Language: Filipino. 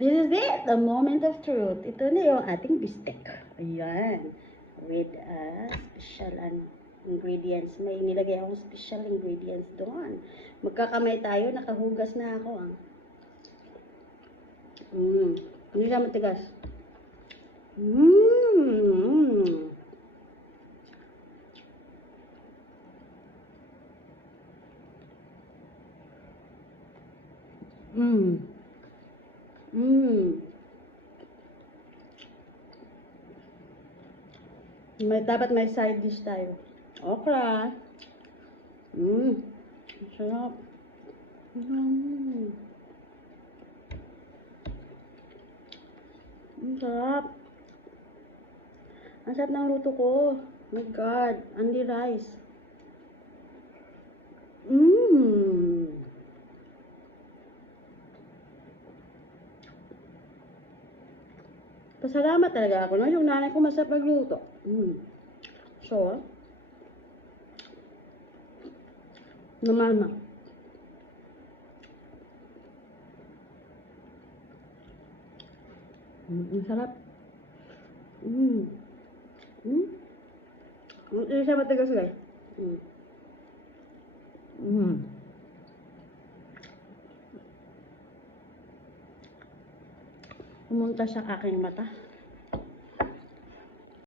This is it, the moment of truth. Ito na yung ating bistek. Ayan. With special ingredients. May nilagay akong special ingredients doon. Magkakamay tayo, nakahugas na ako. Hindi siya matigas. Dapat may side dish tayo. Okra. Sarap. Sarap. Ang sarap ng luto ko. Oh my God. Only rice. Pasalamat talaga ako, no? Yung nanay ko masarap magluto. So, naman na. Ang sarap. Hindi siya matigas, guys. Pumunta sa aking mata.